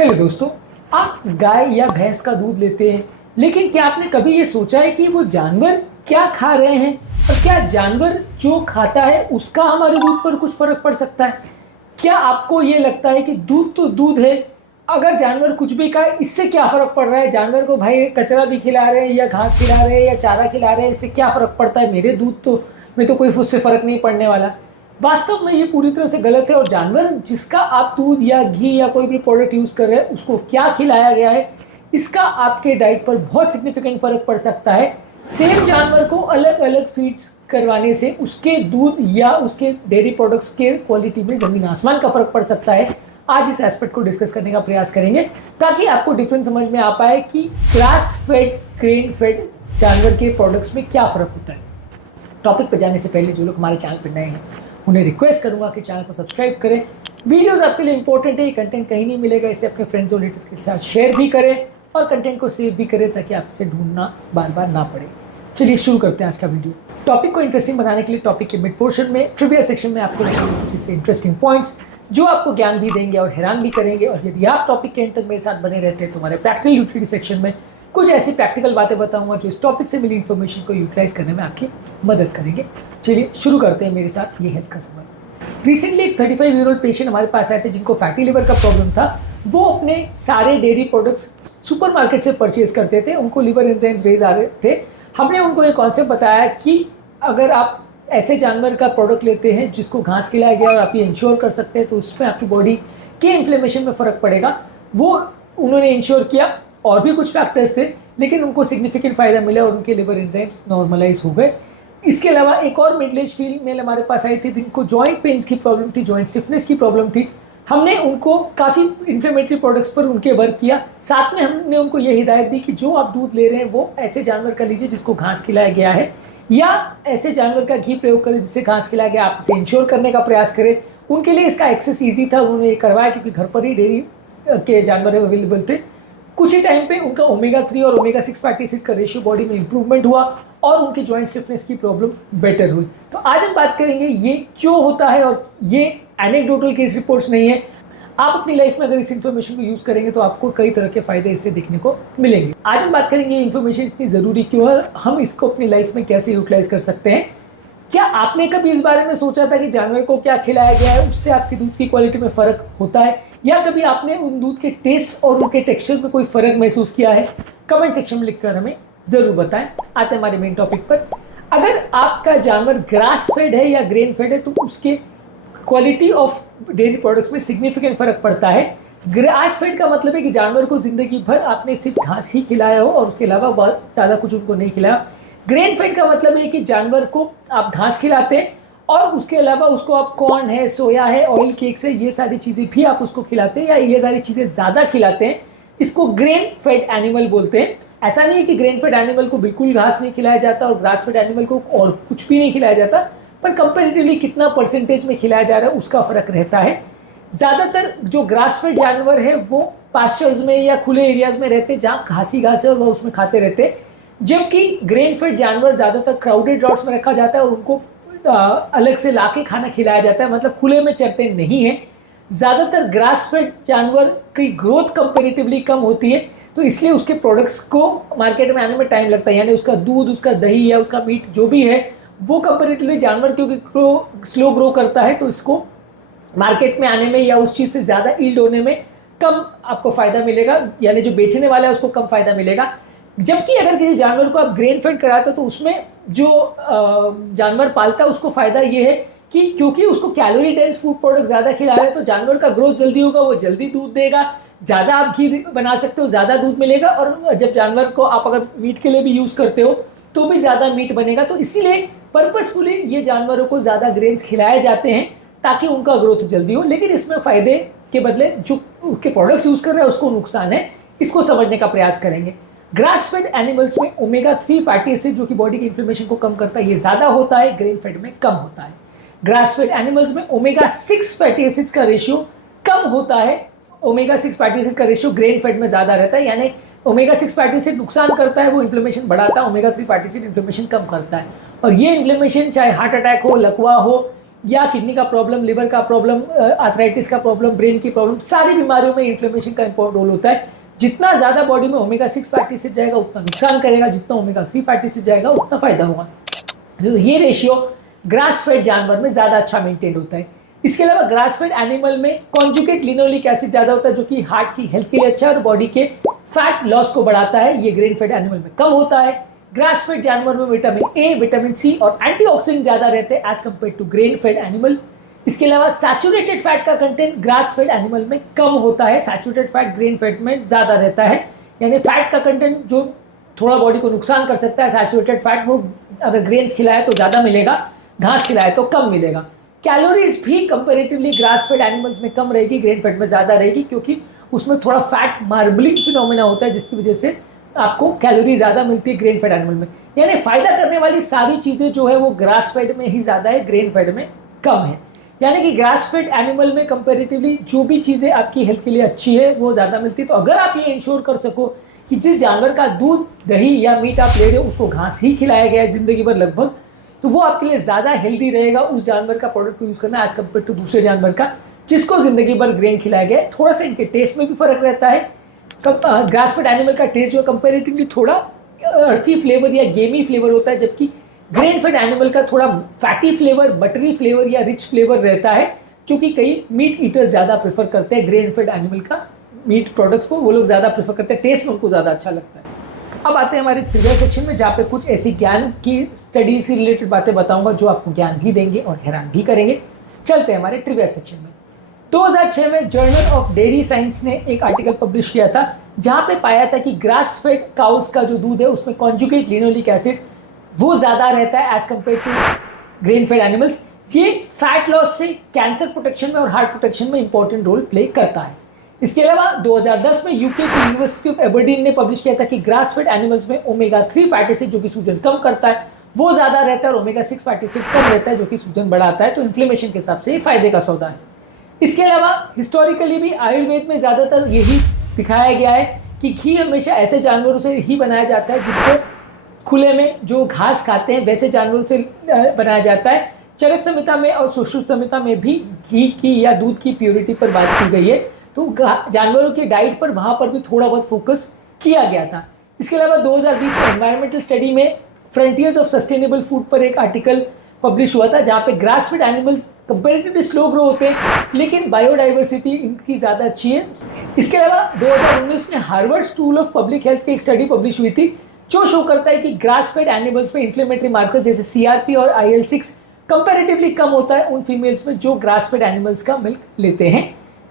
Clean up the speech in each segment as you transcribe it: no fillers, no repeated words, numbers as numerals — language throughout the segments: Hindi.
हेलो दोस्तों, आप गाय या भैंस का दूध लेते हैं, लेकिन क्या आपने कभी ये सोचा है कि वो जानवर क्या खा रहे हैं और क्या जानवर जो खाता है उसका हमारे दूध पर कुछ फर्क पड़ सकता है? क्या आपको ये लगता है कि दूध तो दूध है, अगर जानवर कुछ भी खाए इससे क्या फ़र्क पड़ रहा है? जानवर को भाई कचरा भी खिला रहे हैं या घास खिला रहे हैं या चारा खिला रहे हैं, इससे क्या फ़र्क पड़ता है? मेरे दूध तो में तो कोई उससे फ़र्क नहीं पड़ने वाला। वास्तव में ये पूरी तरह से गलत है और जानवर जिसका आप दूध या घी या कोई भी प्रोडक्ट यूज़ कर रहे हैं उसको क्या खिलाया गया है, इसका आपके डाइट पर बहुत सिग्निफिकेंट फ़र्क पड़ सकता है। सेम जानवर को अलग अलग फीड्स करवाने से उसके दूध या उसके डेयरी प्रोडक्ट्स के क्वालिटी में ज़मीन आसमान का फ़र्क पड़ सकता है। आज इस एस्पेक्ट को डिस्कस करने का प्रयास करेंगे ताकि आपको डिफरेंस समझ में आ पाए कि ग्रास फेड ग्रेन फेड जानवर के प्रोडक्ट्स में क्या फ़र्क होता है। टॉपिक पर जाने से पहले जो लोग हमारे चैनल पर नए हैं उन्हें रिक्वेस्ट करूंगा कि चैनल को सब्सक्राइब करें। वीडियोस आपके लिए इंपॉर्टेंट है, ये कंटेंट कहीं नहीं मिलेगा, इसे अपने फ्रेंड्स और रिलेटिव्स के साथ शेयर भी करें और कंटेंट को सेव भी करें ताकि आपसे ढूंढना बार बार ना पड़े। चलिए शुरू करते हैं आज का वीडियो। टॉपिक को इंटरेस्टिंग बनाने के लिए टॉपिक के मिड पोर्शन में ट्रिविया सेक्शन में आपको कुछ इससे इंटरेस्टिंग पॉइंट्स जो आपको ज्ञान भी देंगे और हैरान भी करेंगे। और यदि आप टॉपिक के एंड तक मेरे साथ बने रहते हैं तो हमारे प्रैक्टिकल यूटिलिटी सेक्शन में कुछ ऐसी प्रैक्टिकल बातें बताऊंगा जो इस टॉपिक से मिली इन्फॉर्मेशन को यूटिलाइज करने में आपकी मदद करेंगे। चलिए शुरू करते हैं मेरे साथ ये हेल्थ का सवाल। रिसेंटली एक 35 ईयर ओल्ड पेशेंट हमारे पास आए थे जिनको फैटी लिवर का प्रॉब्लम था। वो अपने सारे डेयरी प्रोडक्ट्स सुपरमार्केट से परचेज करते थे, उनको लिवर एंजाइम्स रेज आ रहे थे। हमने उनको ये कॉन्सेप्ट बताया कि अगर आप ऐसे जानवर का प्रोडक्ट लेते हैं जिसको घास खिलाया गया और आप ये इंश्योर कर सकते हैं तो उसमें आपकी बॉडी के इन्फ्लेमेशन में फ़र्क पड़ेगा। वो उन्होंने इंश्योर किया और भी कुछ फैक्टर्स थे लेकिन उनको सिग्निफिकेंट फ़ायदा मिला और उनके लिवर एंजाइम्स नॉर्मलाइज हो गए। इसके अलावा एक और मिडिल एज फीमेल हमारे पास आई थी जिनको जॉइंट पेन्स की प्रॉब्लम थी, जॉइंट स्टिफनेस की प्रॉब्लम थी। हमने उनको काफ़ी इन्फ्लेमेटरी प्रोडक्ट्स पर उनके वर्क किया। साथ में हमने उनको ये हिदायत दी कि जो आप दूध ले रहे हैं वो ऐसे जानवर का लीजिए जिसको घास खिलाया गया है या ऐसे जानवर का घी प्रयोग करें जिससे घास खिलाया गया, आप इसे इंश्योर करने का प्रयास करें। उनके लिए इसका एक्सेस ईजी था, उन्होंने ये करवाया क्योंकि घर पर ही डेयरी के जानवर अवेलेबल थे। कुछ ही टाइम पे उनका ओमेगा 3 और ओमेगा 6 फैटी एसिड का रेशियो बॉडी में इंप्रूवमेंट हुआ और उनकी जॉइंट स्टिफनेस की प्रॉब्लम बेटर हुई। तो आज हम बात करेंगे ये क्यों होता है और ये एनेक्डोटल केस रिपोर्ट्स नहीं है। आप अपनी लाइफ में अगर इस इन्फॉर्मेशन को यूज़ करेंगे तो आपको कई तरह के फायदे इससे देखने को मिलेंगे। आज हम बात करेंगे ये इन्फॉर्मेशन इतनी ज़रूरी क्यों है, हम इसको अपनी लाइफ में कैसे यूटिलाइज कर सकते हैं। क्या आपने कभी इस बारे में सोचा था कि जानवर को क्या खिलाया गया है उससे आपकी दूध की क्वालिटी में फ़र्क होता है, या कभी आपने उन दूध के टेस्ट और उनके टेक्सचर में कोई फ़र्क महसूस किया है? कमेंट सेक्शन में लिखकर हमें ज़रूर बताएं। आते हैं हमारे मेन टॉपिक पर। अगर आपका जानवर ग्रास फेड है या ग्रेन फेड है तो उसके क्वालिटी ऑफ डेयरी प्रोडक्ट्स में सिग्निफिकेंट फ़र्क पड़ता है। ग्रास फेड का मतलब है कि जानवर को ज़िंदगी भर आपने सिर्फ घास ही खिलाया हो और उसके अलावा बहुत ज़्यादा कुछ उनको नहीं खिलाया। ग्रेन फेड का मतलब है कि जानवर को आप घास खिलाते हैं और उसके अलावा उसको आप कॉर्न है, सोया है, ऑयल केक्स है, ये सारी चीज़ें भी आप उसको खिलाते हैं या ये सारी चीज़ें ज़्यादा खिलाते हैं। इसको ग्रेन फेड एनिमल बोलते हैं। ऐसा नहीं है कि ग्रेन फेड एनिमल को बिल्कुल घास नहीं खिलाया जाता और ग्रास फेड एनिमल को और कुछ भी नहीं खिलाया जाता, पर कंपेरेटिवली कितना परसेंटेज में खिलाया जा रहा है उसका फ़र्क रहता है। ज़्यादातर जो ग्रास फेड जानवर है वो पास्चर्स में या खुले एरियाज़ में रहते हैं जहाँ घासी घास है और वह उसमें खाते रहते हैं, जबकि ग्रेन फेड जानवर ज़्यादातर क्राउडेड लॉट्स में रखा जाता है और उनको अलग से लाके खाना खिलाया जाता है, मतलब खुले में चरते नहीं हैं। ज़्यादातर ग्रास फेड जानवर की ग्रोथ कंपेरेटिवली कम होती है तो इसलिए उसके प्रोडक्ट्स को मार्केट में आने में टाइम लगता है, यानी उसका दूध, उसका दही या उसका मीट जो भी है वो कंपेरेटिवली जानवर क्योंकि स्लो ग्रो करता है तो इसको मार्केट में आने में या उस चीज़ से ज़्यादा ईल्ड होने में कम आपको फ़ायदा मिलेगा, यानी जो बेचने वाला है उसको कम फ़ायदा मिलेगा। जबकि अगर किसी जानवर को आप ग्रेन फेड कराते हो तो उसमें जो जानवर पालता है उसको फ़ायदा ये है कि क्योंकि उसको कैलोरी डेंस फूड प्रोडक्ट ज़्यादा खिला रहे हैं तो जानवर का ग्रोथ जल्दी होगा, वो जल्दी दूध देगा, ज़्यादा आप घी बना सकते हो, ज़्यादा दूध मिलेगा। और जब जानवर को आप अगर मीट के लिए भी यूज़ करते हो तो भी ज़्यादा मीट बनेगा। तो इसीलिए पर्पसफुली ये जानवरों को ज़्यादा ग्रेन्स खिलाए जाते हैं ताकि उनका ग्रोथ जल्दी हो, लेकिन इसमें फ़ायदे के बदले जो उसके प्रोडक्ट्स यूज़ कर रहे हैं उसको नुकसान है। इसको समझने का प्रयास करेंगे। ग्रास फेड एनिमल्स में ओमेगा 3 फैटी एसिड जो कि बॉडी की इन्फ्लेमेशन को कम करता है ये ज़्यादा होता है, ग्रेन फेड में कम होता है। ग्रास फेड एनिमल्स में ओमेगा 6 फैटी एसिड्स का रेशियो कम होता है, ओमेगा 6 फैटी एसिड का रेशियो ग्रेन फेड में ज़्यादा रहता है, यानी ओमेगा 6 फैटी एसिड नुकसान करता है, वो इन्फ्लेमेशन बढ़ाता है, ओमेगा 3 फैटी एसिड इन्फ्लेमेशन कम करता है। और ये इन्फ्लेमेशन चाहे हार्ट अटैक हो, लकवा हो या किडनी का प्रॉब्लम, लिवर का प्रॉब्लम, आर्थराइटिस का प्रॉब्लम, ब्रेन की प्रॉब्लम, सारी बीमारियों में इन्फ्लेमेशन का इंपॉर्टेंट रोल होता है। जितना ज़्यादा बॉडी में ओमेगा 6 फैटी एसिड जाएगा उतना नुकसान करेगा, जितना ओमेगा 3 फैटी एसिड जाएगा उतना फायदा होगा। तो ये रेशियो ग्रास फेड जानवर में ज़्यादा अच्छा मेंटेन होता है। इसके अलावा ग्रास फेड एनिमल में कॉन्जुगेट लिनोलिक एसिड ज़्यादा होता है, जो कि हार्ट की हेल्थ के लिए अच्छा है और बॉडी के फैट लॉस को बढ़ाता है। ये ग्रेन फेड एनिमल में कम होता है। ग्रास फेड जानवर में विटामिन ए, विटामिन सी और एंटीऑक्सीडेंट ज़्यादा रहते हैं as compare to grain fed animal. इसके अलावा सैचुरेटेड फैट का कंटेंट ग्रास फेड एनिमल में कम होता है, सैचुरेटेड फैट ग्रेन फेड में ज़्यादा रहता है। यानी फैट का कंटेंट जो थोड़ा बॉडी को नुकसान कर सकता है, सैचुरेटेड फैट, वो अगर ग्रेन्स खिलाए तो ज़्यादा मिलेगा, घास खिलाए तो कम मिलेगा। कैलोरीज भी कंपेरेटिवली ग्रास फेड एनिमल्स में कम रहेगी, ग्रेन फेड में ज़्यादा रहेगी, क्योंकि उसमें थोड़ा फैट मार्बलिंग फिनोमेना होता है, जिसकी वजह से आपको कैलोरी ज़्यादा मिलती है ग्रेन फेड एनिमल में। यानी फ़ायदा करने वाली सारी चीज़ें जो है वो ग्रास फेड में ही ज़्यादा है, ग्रेन फेड में कम है। यानी कि ग्रास फेड एनिमल में कंपेरेटिवली जो भी चीज़ें आपकी हेल्थ के लिए अच्छी है वो ज़्यादा मिलती है। तो अगर आप ये इंश्योर कर सको कि जिस जानवर का दूध, दही या मीट आप ले रहे हो उसको घास ही खिलाया गया है ज़िंदगी भर लगभग, तो वो आपके लिए ज़्यादा हेल्दी रहेगा उस जानवर का प्रोडक्ट को यूज़ करना एज कम्पेयर टू दूसरे जानवर का जिसको ज़िंदगी भर ग्रेन खिलाया गया है। थोड़ा सा इनके टेस्ट में भी फ़र्क रहता है। ग्रास फेड एनिमल का टेस्ट जो है कंपेरेटिवली थोड़ा अर्थी फ्लेवर या गेमी फ्लेवर होता है, जबकि ग्रेन फेड एनिमल का थोड़ा फैटी फ्लेवर, बटरी फ्लेवर या रिच फ्लेवर रहता है, जो कि कई मीट ईटर्स ज़्यादा प्रेफर करते हैं। ग्रेन फेड एनिमल का मीट प्रोडक्ट्स को वो लोग ज़्यादा प्रेफर करते हैं, टेस्ट में उनको ज़्यादा अच्छा लगता है। अब आते हैं हमारे ट्रिविया सेक्शन में, जहाँ पे कुछ ऐसी ज्ञान की स्टडीज से रिलेटेड बातें बताऊंगा जो आपको ज्ञान भी देंगे और हैरान भी करेंगे। चलते हैं हमारे ट्रिविया सेक्शन में। 2006 में जर्नल ऑफ डेयरी साइंस ने एक आर्टिकल पब्लिश किया था जहाँ पे पाया था कि ग्रास फेड काउस का जो दूध है उसमें कॉन्जुगेट लिनोलिक एसिड वो ज़्यादा रहता है as compare to grain fed animals. ये फैट लॉस से कैंसर प्रोटेक्शन में और हार्ट प्रोटेक्शन में इंपॉर्टेंट रोल प्ले करता है। इसके अलावा 2010 में यूके की यूनिवर्सिटी ऑफ एबरडीन ने पब्लिश किया था कि ग्रास फेड एनिमल्स में ओमेगा 3 फैटी एसिड जो कि सूजन कम करता है वो ज़्यादा रहता है और ओमेगा 6 फैटी एसिड कम रहता है जो कि सूजन बढ़ाता है। तो इन्फ्लेमेशन के हिसाब से ये फायदे का सौदा है। इसके अलावा हिस्टोरिकली भी आयुर्वेद में ज़्यादातर यही दिखाया गया है कि घी हमेशा ऐसे जानवरों से ही बनाया जाता है जिनको खुले में जो घास खाते हैं वैसे जानवरों से बनाया जाता है। चरक संहिता में और सुश्रुत संहिता में भी घी की या दूध की प्योरिटी पर बात की गई है, तो जानवरों की डाइट पर वहाँ पर भी थोड़ा बहुत फोकस किया गया था। इसके अलावा 2020 में एनवायरमेंटल स्टडी में फ्रंटियर्स ऑफ सस्टेनेबल फूड पर एक आर्टिकल पब्लिश हुआ था जहाँ पे grass fed animals comparatively slow grow होते हैं लेकिन बायोडाइवर्सिटी इनकी ज़्यादा अच्छी है। इसके अलावा 2019 में Harvard school of public health की एक स्टडी पब्लिश हुई थी जो शो करता है कि ग्रास फेड एनिमल्स में इन्फ्लेमेटरी मार्कर्स जैसे CRP और IL-6 कंपेरेटिवली कम होता है उन फीमेल्स में जो ग्रास फेड एनिमल्स का मिल्क लेते हैं।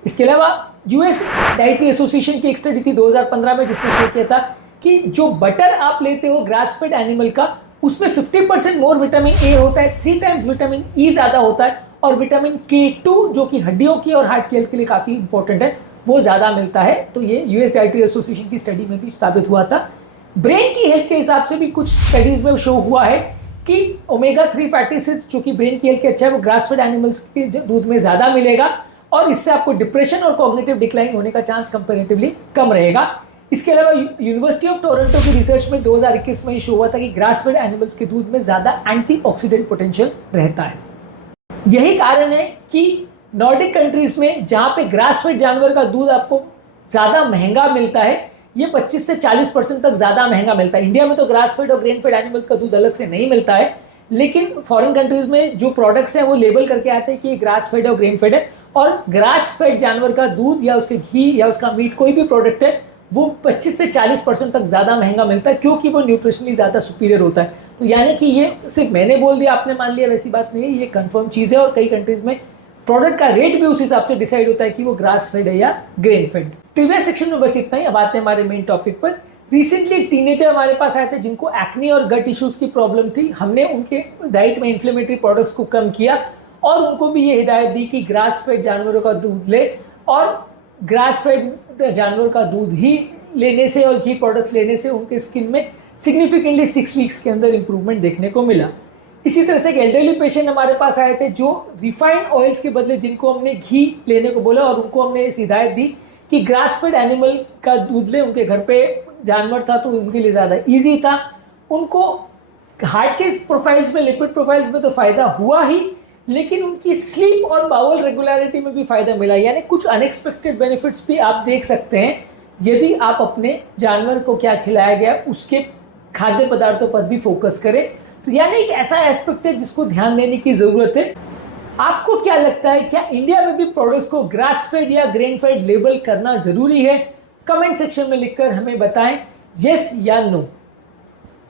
इसके अलावा US डाइटरी एसोसिएशन की एक स्टडी थी 2015 में जिसने शो किया था कि जो बटर आप लेते हो ग्रास फेड एनिमल का उसमें 50% मोर विटामिन ए होता है, 3 टाइम्स विटामिन ई ज़्यादा होता है और विटामिन K2 जो कि हड्डियों की और हार्ट की हेल्थ के लिए काफ़ी इंपॉर्टेंट है वो ज़्यादा मिलता है। तो ये US डाइटरी एसोसिएशन की स्टडी में भी साबित हुआ था। ब्रेन की हेल्थ के हिसाब से भी कुछ स्टडीज़ में शो हुआ है कि ओमेगा 3 फैटी एसिड्स जो कि ब्रेन की हेल्थ के अच्छा है वो ग्रास फेड एनिमल्स के दूध में ज़्यादा मिलेगा और इससे आपको डिप्रेशन और कॉग्निटिव डिक्लाइन होने का चांस कंपेरेटिवली कम रहेगा। इसके अलावा यूनिवर्सिटी ऑफ टोरंटो की रिसर्च में 2021 में शो हुआ था कि ग्रास फेड एनिमल्स के दूध में ज़्यादा एंटीऑक्सीडेंट पोटेंशियल रहता है। यही कारण है कि नॉर्डिक कंट्रीज में जहाँ पे ग्रास फेड जानवर का दूध आपको ज़्यादा महंगा मिलता है, ये 25 से 40% तक ज़्यादा महंगा मिलता है। इंडिया में तो ग्रास फेड और ग्रेन फेड एनिमल्स का दूध अलग से नहीं मिलता है, लेकिन फॉरेन कंट्रीज में जो प्रोडक्ट्स हैं वो लेबल करके आते हैं कि ये ग्रास फेड और ग्रेन फेड है और ग्रास फेड जानवर का दूध या उसके घी या उसका मीट कोई भी प्रोडक्ट है वो 25 से 40% तक ज़्यादा महंगा मिलता है क्योंकि वो न्यूट्रिशनली ज़्यादा सुपीरियर होता है। तो यानी कि ये सिर्फ मैंने बोल दिया आपने मान लिया वैसी बात नहीं है, ये कंफर्म चीज़ है और कई कंट्रीज़ में प्रोडक्ट का रेट भी उस हिसाब से डिसाइड होता है कि वो ग्रास फेड है या ग्रेन फेड। ट्रिविया सेक्शन में बस इतना ही। अब आते हैं हमारे मेन टॉपिक पर। रिसेंटली एक टीनेजर हमारे पास आए थे जिनको एक्ने और गट इश्यूज़ की प्रॉब्लम थी। हमने उनके डाइट में इन्फ्लेमेटरी प्रोडक्ट्स को कम किया और उनको भी ये हिदायत दी कि ग्रास फेड जानवरों का दूध ले और ग्रास फेड जानवरों का दूध ही लेने से और घी प्रोडक्ट्स लेने से उनके स्किन में सिग्निफिकेंटली 6 वीक्स के अंदर इंप्रूवमेंट देखने को मिला। इसी तरह से एक एल्डरली पेशेंट हमारे पास आए थे जो रिफाइंड ऑयल्स के बदले जिनको हमने घी लेने को बोला और उनको हमने इस हिदायत दी कि ग्रास फेड एनिमल का दूध ले। उनके घर पे जानवर था तो उनके लिए ज़्यादा ईजी था। उनको हार्ट के प्रोफाइल्स में, लिपिड प्रोफाइल्स में तो फ़ायदा हुआ ही, लेकिन उनकी स्लीप और बाउल रेगुलरिटी में भी फ़ायदा मिला। यानी कुछ अनएक्सपेक्टेड बेनिफिट्स भी आप देख सकते हैं यदि आप अपने जानवर को क्या खिलाया गया उसके खाद्य पदार्थों पर भी फोकस करें। तो यानी एक ऐसा एस्पेक्ट है जिसको ध्यान देने की ज़रूरत है। आपको क्या लगता है, क्या इंडिया में भी प्रोडक्ट्स को ग्रास फेड या ग्रेन फेड लेबल करना ज़रूरी है? कमेंट सेक्शन में लिखकर हमें बताएं यस या नो।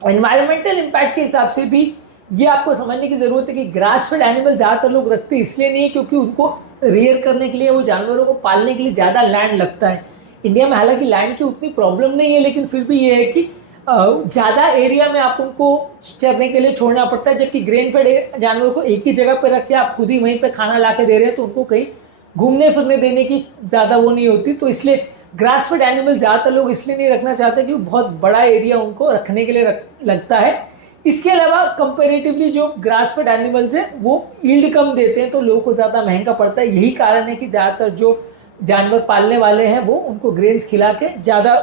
एनवायरमेंटल इम्पैक्ट के हिसाब से भी ये आपको समझने की ज़रूरत है कि ग्रास फेड एनिमल ज़्यादातर लोग रखते इसलिए नहीं है क्योंकि उनको रेयर करने के लिए, वो जानवरों को पालने के लिए ज़्यादा लैंड लगता है। इंडिया में हालांकि लैंड की उतनी प्रॉब्लम नहीं है, लेकिन फिर भी ये है कि ज़्यादा एरिया में आप उनको चरने के लिए छोड़ना पड़ता है। जबकि ग्रेन फेड जानवरों को एक ही जगह पर रख के आप खुद ही वहीं पर खाना ला के दे रहे हैं, तो उनको कहीं घूमने फिरने देने की ज़्यादा वो नहीं होती। तो इसलिए ग्रास फेड एनिमल ज़्यादातर लोग इसलिए नहीं रखना चाहते कि बहुत बड़ा एरिया उनको रखने के लिए लगता है। इसके अलावा कंपैरेटिवली जो ग्रास फेड एनिमल्स हैं वो यील्ड कम देते हैं, तो लोगों को ज़्यादा महंगा पड़ता है। यही कारण है कि ज़्यादातर जो जानवर पालने वाले हैं वो उनको ग्रेन्स खिला के ज़्यादा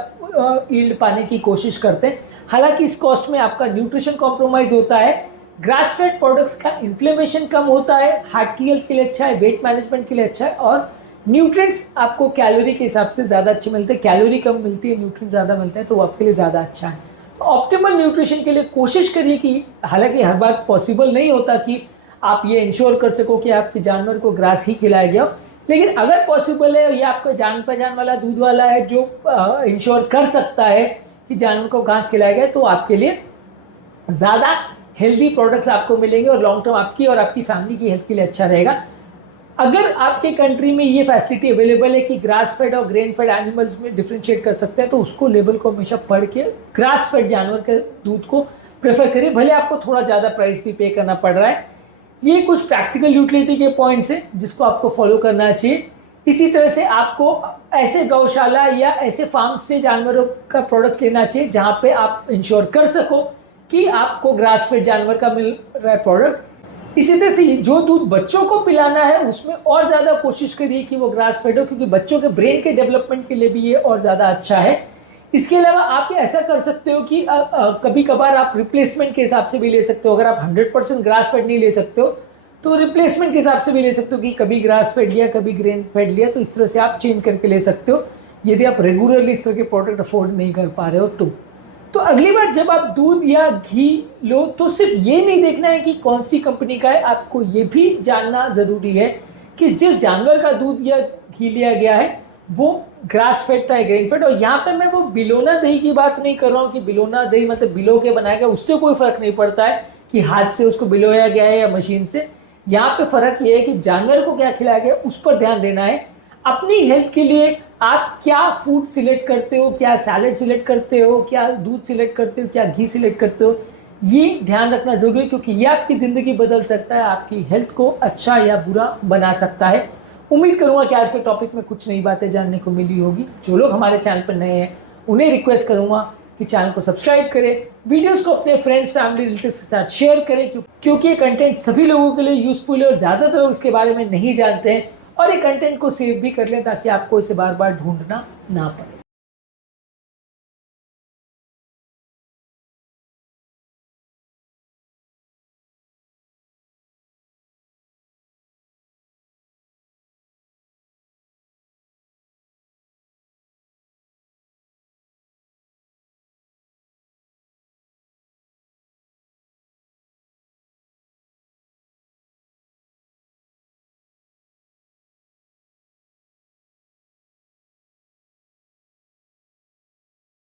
यील्ड पाने की कोशिश करते हैं। हालांकि इस कॉस्ट में आपका न्यूट्रिशन कॉम्प्रोमाइज़ होता है। ग्रास फेड प्रोडक्ट्स का इन्फ्लेमेशन कम होता है, हार्ट की हेल्थ के लिए अच्छा है, वेट मैनेजमेंट के लिए अच्छा है, और न्यूट्रिएंट्स आपको कैलोरी के हिसाब से ज़्यादा अच्छे मिलते हैं। कैलोरी कम मिलती है, न्यूट्रिएंट्स ज़्यादा मिलते हैं, तो वो आपके लिए ज़्यादा अच्छा है। तो ऑप्टिमल न्यूट्रिशन के लिए कोशिश करिए कि, हालांकि हर बार पॉसिबल नहीं होता कि आप ये इंश्योर कर सको कि आपके जानवर को ग्रास ही खिलाया गया हो, लेकिन अगर पॉसिबल है, या आपका जान पहचान वाला दूध वाला है जो इंश्योर कर सकता है कि जानवर को घास खिलाया गया, तो आपके लिए ज़्यादा हेल्दी प्रोडक्ट्स आपको मिलेंगे और लॉन्ग टर्म आपकी और आपकी फैमिली की हेल्थ के लिए अच्छा रहेगा। अगर आपके कंट्री में ये फैसिलिटी अवेलेबल है कि ग्रास फेड और ग्रेन फेड एनिमल्स में डिफ्रेंशिएट कर सकते हैं, तो उसको लेबल को हमेशा पढ़ के ग्रास फेड जानवर के दूध को प्रेफर करिए, भले आपको थोड़ा ज़्यादा प्राइस भी पे करना पड़ रहा है। ये कुछ प्रैक्टिकल यूटिलिटी के पॉइंट्स हैं जिसको आपको फॉलो करना चाहिए। इसी तरह से आपको ऐसे गौशाला या ऐसे फार्म से जानवरों का प्रोडक्ट्स लेना चाहिए जहाँ पे आप इंश्योर कर सको कि आपको ग्रास फेड जानवर का मिल रहा है प्रोडक्ट। इसी तरह से जो दूध बच्चों को पिलाना है उसमें और ज़्यादा कोशिश करिए कि वो ग्रास फेड हो, क्योंकि बच्चों के ब्रेन के डेवलपमेंट के लिए भी ये और ज़्यादा अच्छा है। इसके अलावा आप ऐसा कर सकते हो कि कभी कभार आप रिप्लेसमेंट के हिसाब से भी ले सकते हो। अगर आप 100% ग्रास फेड नहीं ले सकते हो तो रिप्लेसमेंट के हिसाब से भी ले सकते हो कि कभी ग्रास फेड लिया, कभी ग्रेन फेड लिया, तो इस तरह से आप चेंज करके ले सकते हो यदि आप रेगुलरली इस तरह के प्रोडक्ट अफोर्ड नहीं कर पा रहे हो तो अगली बार जब आप दूध या घी लो तो सिर्फ ये नहीं देखना है कि कौन सी कंपनी का है, आपको ये भी जानना ज़रूरी है कि जिस जानवर का दूध या घी लिया गया है वो ग्रास फेड था या ग्रेन फेड। और यहाँ पे मैं वो बिलोना दही की बात नहीं कर रहा हूँ कि बिलोना दही मतलब बिलो के बनाया गया, उससे कोई फ़र्क नहीं पड़ता है कि हाथ से उसको बिलोया गया है या मशीन से। यहाँ पे फ़र्क ये है कि जानवर को क्या खिलाया गया उस पर ध्यान देना है। अपनी हेल्थ के लिए आप क्या फूड सिलेक्ट करते हो, क्या सैलड सिलेक्ट करते हो, क्या दूध सिलेक्ट करते हो, क्या घी सिलेक्ट करते हो, ये ध्यान रखना ज़रूरी है, क्योंकि ये आपकी ज़िंदगी बदल सकता है, आपकी हेल्थ को अच्छा या बुरा बना सकता है। उम्मीद करूँगा कि आज के टॉपिक में कुछ नई बातें जानने को मिली होगी। जो लोग हमारे चैनल पर नए हैं उन्हें रिक्वेस्ट करूँगा कि चैनल को सब्सक्राइब करें, वीडियोस को अपने फ्रेंड्स, फैमिली, रिलेटिव्स के साथ शेयर करें, क्योंकि ये कंटेंट सभी लोगों के लिए यूज़फुल है और ज़्यादातर लोग इसके बारे में नहीं जानते हैं। और ये कंटेंट को सेव भी कर लें ताकि आपको इसे बार बार ढूंढना ना पड़े।